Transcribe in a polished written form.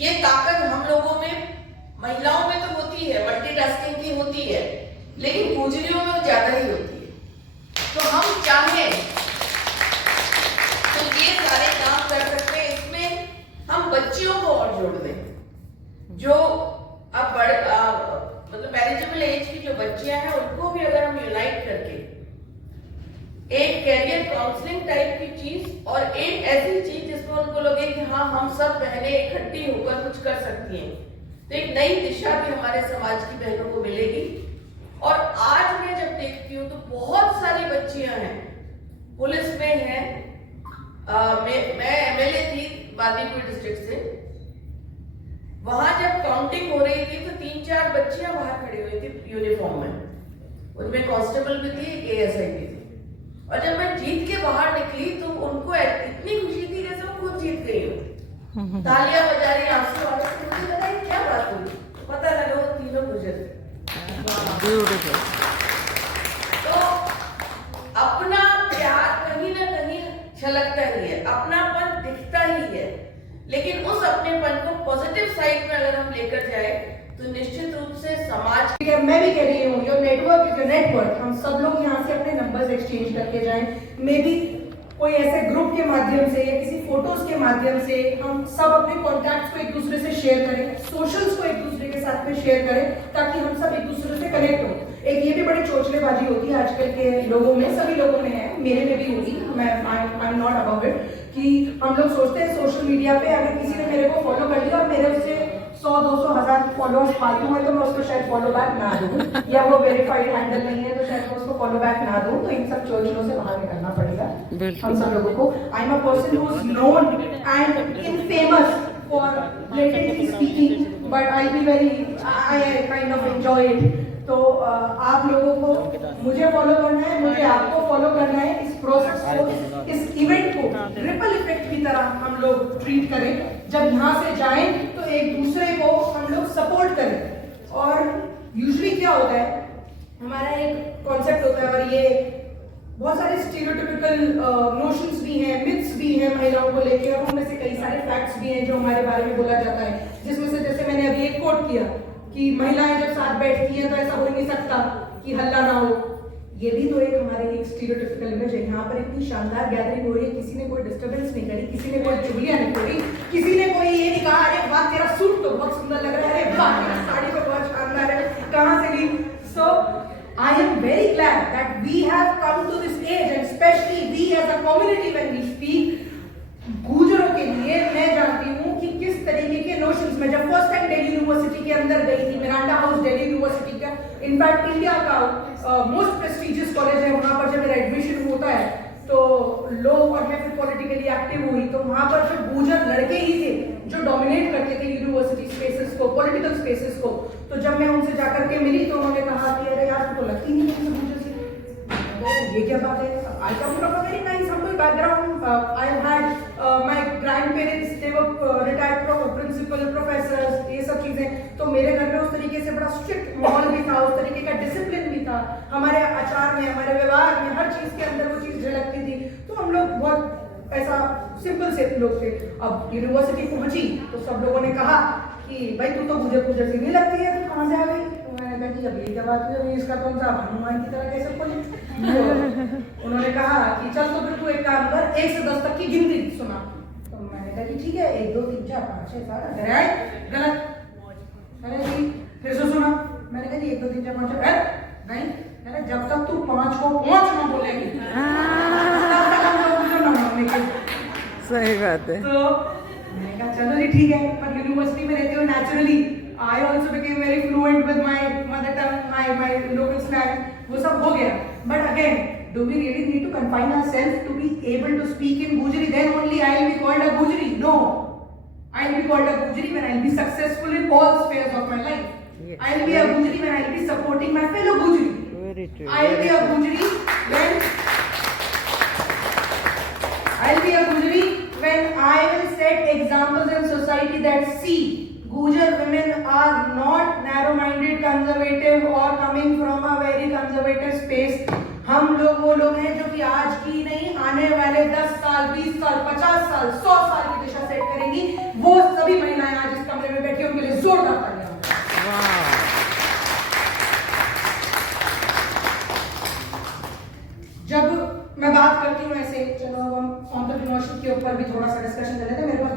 ये ताकत हम लोगों में, महिलाओं में तो होती है, मल्टीटास्किंग की होती है, लेकिन गुजरियों में ज्यादा ही होती है। तो हम चाहें तो ये सारे काम कर सकते हैं। इसमें हम बच्चियों को और जोड़ दें, जो अब मतलब मैरिजेबल एज की जो बच्चियां हैं उनको भी अगर हम यूनाइट करके एक कैरियर काउंसलिंग टाइप की चीज और एक ऐसी चीज जिसमें उनको लगे कि हाँ हम सब बहनें इकट्ठी होकर कुछ कर सकती हैं, तो एक नई दिशा भी हमारे समाज की बहनों को मिलेगी। और आज मैं जब देखती हूँ तो बहुत सारी बच्चियां हैं, पुलिस में हैं, मैं एमएलए थी बांदीकुई डिस्ट्रिक्ट से, वहां जब काउंटिंग हो रही थी तो 3-4 बच्चियां बाहर खड़ी हुई थी यूनिफॉर्म में, उनमें कांस्टेबल भी थी, एएसआई भी थी। और जब मैं जीत के बाहर निकली तो उनको इतनी खुशी थी जैसे वो खुद जीत गई हो, तालियां बजा रही, आंसू आ रहे। मुझे लगा ये क्या बात हुई, पता लगा वो तीनों गुजर थे। तो अपना प्यार कहीं ना कहीं छलकता ही है, अपनापन दिखता ही है, लेकिन उस अपनेपन को पॉजिटिव साइड में अगर हम लेकर जाए तो निश्चित रूप से समाज। मैं भी कह रही हूँ, your network is your network. हम सब लोग यहाँ से अपने नंबर्स एक्सचेंज करके जाएं, मे बी कोई ऐसे ग्रुप के माध्यम से या किसी फोटोज के माध्यम से हम सब अपने कॉन्टैक्ट्स को एक दूसरे से शेयर करें, सोशल्स को एक दूसरे के साथ में शेयर करें, ताकि हम सब एक दूसरे से कनेक्ट हो। एक ये भी बड़ी चोचलेबाजी होती है आजकल के लोगों में, सभी लोगों में है, मेरे में भी होगी, I am not about it, कि हम लोग सोचते हैं सोशल मीडिया पे अगर किसी ने मेरे को फॉलो कर लिया और मेरे उससे 100-200,000 फॉलोअर्स फालतू है तो मैं उसको शायद फॉलो बैक ना दूं, या वो वेरीफाइड हैंडल नहीं है तो शायद मैं उसको फॉलो बैक ना दूं। तो इन सब चोचलों से बाहर निकलना पड़ेगा हम सब लोगों को। I am a person who is known and infamous for blatantly speaking, but I'll be very, I kind of enjoy it. तो आप लोगों को मुझे फॉलो करना है, मुझे आपको फॉलो करना है। इस प्रोसेस को, इस इवेंट को रिपल इफेक्ट की तरह हम लोग ट्रीट करें। जब यहाँ से जाएं तो एक दूसरे को हम लोग सपोर्ट करें। और यूजुअली क्या होता है, हमारा एक कॉन्सेप्ट होता है, और ये बहुत सारे स्टीरियोटाइपिकल नोशंस भी हैं, मिथ्स भी हैं महिलाओं को लेकर, और उनमें से कई सारे फैक्ट्स भी हैं जो हमारे बारे में बोला जाता है, जिसमें से जैसे मैंने अभी एक कोट किया कि महिलाएं जब साथ बैठती हैं तो ऐसा हो नहीं सकता कि हल्ला ना हो। ये भी तो एक हमारे एक स्टीरियोटाइपिकल इमेज है। यहाँ पर इतनी शानदार गैदरिंग हो रही है, किसी ने कोई डिस्टर्बेंस नहीं करी, किसी ने कोई चुगलियां नहीं करी, किसी ने कोई ये नहीं कहा अरे वाह तेरा सूट तो बहुत सुंदर लग रहा है, अरे वाह तेरा साड़ी तो बहुत शानदार है, कहाँ से ली। सो I am very glad that we have come to this age, and especially we as a community when we speak. गुजरों के लिए मैं जानती हूँ कि किस तरीके के नोशंस में, जब फर्स्ट टाइम दिल्ली यूनिवर्सिटी के अंदर गई थी, मिरांडा हाउस दिल्ली यूनिवर्सिटी का इनफैक्ट इंडिया का मोस्ट प्रेस्टिजियस कॉलेज है, वहाँ पर जब मेरा एडमिशन होता है तो लोग, और मैं फिर पॉलिटिकली एक्टिव हुई, तो वहाँ पर जो गुजर लड़के ही थे जो डोमिनेट करते थे यूनिवर्सिटी स्पेसेस को, पॉलिटिकल स्पेसेस को। तो जब मैं उनसे जाकर के मिली तो उन्होंने कहा कि अरे यार तुमको लगती नहीं है गुजर से, ये क्या बात है। I come from a very nice humble background. I had my grandparents, they were retired principal professors, ये सब चीजें। तो मेरे घर में उस तरीके से बड़ा स्ट्रिक्ट माहौल भी था, उस तरीके का डिसिप्लिन भी था, हमारे आचार में, हमारे व्यवहार में, हर चीज के अंदर वो चीज झलकती थी। तो हम लोग बहुत ऐसा सिंपल से लोग थे। अब यूनिवर्सिटी पहुंची तो सब लोगों ने कहा कि भाई तू तो गुजर सी नहीं लगती है, तू कहाँ से आ गई। मैंने कहा कि अब ये क्या बात है, इसका कौन सा हनुमान की तरह कैसे खोले। उन्होंने कहा कि चल तो फिर तू एक काम कर, 1 से 10 तक की गिनती सुना। तो मैंने कहा कि ठीक है, 1 2 3 4 5 6 7 गलत। मैंने जी फिर से सुना, मैंने कहा जी 1 2 3 4 5 6 नहीं, मैंने जब तक तू 5 को 5 ना बोलेगी सही बात है। तो मैंने कहा चलो जी ठीक है। पर यूनिवर्सिटी में रहते हो naturally I also became very fluent with my mother tongue, my local slang, वो सब हो गया। But again, do we really need to confine ourselves to be able to speak in Gujari? Then only I will be called a Gujari. No, I will be called a Gujari when I will be successful in all spheres of my life. Yes. I will be a Gujari when I will be supporting my fellow Gujari. Very true. I will be a Gujari when I will set examples in society that see Gujar women are not narrow-minded, conservative or coming from a very conservative space. हम लोग वो लोग हैं जो कि आज की नहीं, आने वाले 10 साल, 20 साल, 50 साल, 100 साल की दिशा सेट करेंगी। वो सभी महिलाएं आज इस करती हूँ ऐसे, चलो अब हम एंटरप्रेन्योरशिप के ऊपर भी थोड़ा सा डिस्कशन कर लेते हैं। मेरे पास